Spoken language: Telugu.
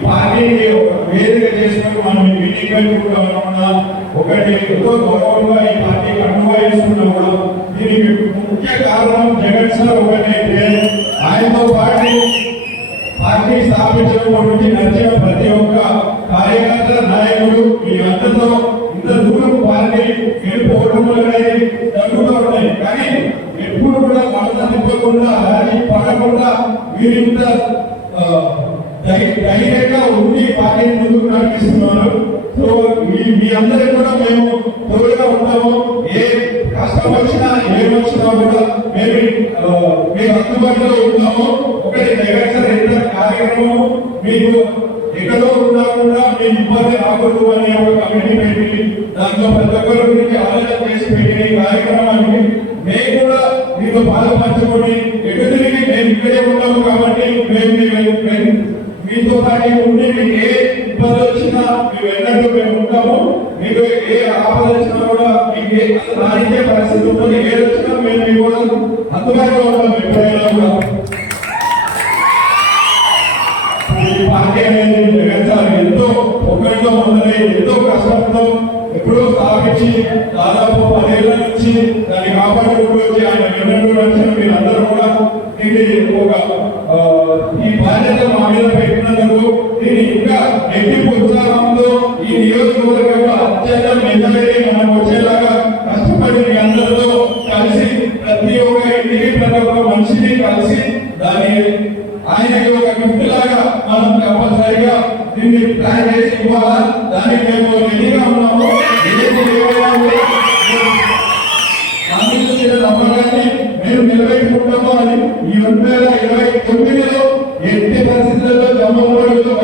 పార్టీని వేదిక చేసుకుని మనం మీటింగ్ పెట్టుకుంటామన్నా ఒకటి ఎంతో గౌరవంగా ఈ పార్టీకి అనుభవిస్తున్నాం కూడా. దీనికి ముఖ్య కారణం జగన్ సార్ ఒకటైతే ఆయనతో పార్టీ స్థాపించడం నుంచి నచ్చిన ప్రతి ఒక్క కార్యకర్త నాయకుడు ఈ అంతతో ఇంత దూరం పార్టీ వెళ్ళిపోవడం అనేది తగ్గుతూ ఉన్నాయి. కానీ ఎప్పుడు కూడా మనసు తిప్పకుండా అలాంటి పడకుండా మీరు ఇంత ధైర్యంగా ఉండి పార్టీని ముందుకు నడిపిస్తున్నారు. సో మీ అందరికీ కూడా మేము తోడుగా ఉంటాము. ఏ కష్టం వచ్చినా ఏమొచ్చినా కూడా మేము అందుబాటులో ఉంటాము. ఒకటి జగన్ కార్యక్రమం మీకు ఎక్కడో ఉన్నా కూడా మేము ఇబ్బంది రాకూడదు అనే ఒక కమిటీ పెట్టి దాంట్లో ప్రతి ఒక్కరి గురించి ఆలోచన చేసి పెట్టిన కార్యక్రమానికి మేము కూడా మీతో పాల్పంచుకొని ఎటు తిరిగి మేము ఇక్కడే ఉంటాము. కాబట్టి మేము మీతో పాటు ఉండి మీకు ఏ ఇబ్బంది వచ్చినా మేము వెళ్ళినట్టు మేము ఉంటాము. మీకు ఏ ఆపద వచ్చినా కూడా మీకు ఏ రాజకీయ పరిస్థితి ఉంటుంది ఏది వచ్చినా మేము మీకు కూడా అందుబాటులో ఉంటాం. ఎప్పుడైనా కూడా ఈ పార్టీ అనేది జగన్ సార్ ఎంతో ఒకరితో మొదలై ఎంతో కష్టంతో ఎప్పుడో స్థాపించి దాదాపు 10 ఏళ్ల నుంచి దాన్ని కాపాడుకుంటూ వచ్చి ఆయన ఎన్నడూ వచ్చిన మీరందరూ కూడా ఈ బాధ్యత మా మీద పెట్టినందుకు దీన్ని ఇంకా రెట్టింపు ఉత్సాహంతో ఈ నియోజకవర్గంలో అత్యంత మెజారిటీ మనం వచ్చేలాగా కష్టపడి మీ అందరితో కలిసి ప్రతి ఒక్క ఇంటికి ప్రతి ఒక్క మనిషిని కలిసి దాన్ని ఆయనకి ఒక గిఫ్ట్ లాగా మనం కంపల్సరిగా దీన్ని ప్లాన్ చేసి ఇవ్వాలా. దానికి మేము రెడీగా ఉన్నాము. నమ్మకాన్ని మేము నిలబెట్టుకుంటాము అని ఈ 2029లో ఎట్టి పరిస్థితుల్లో జమ్మూలో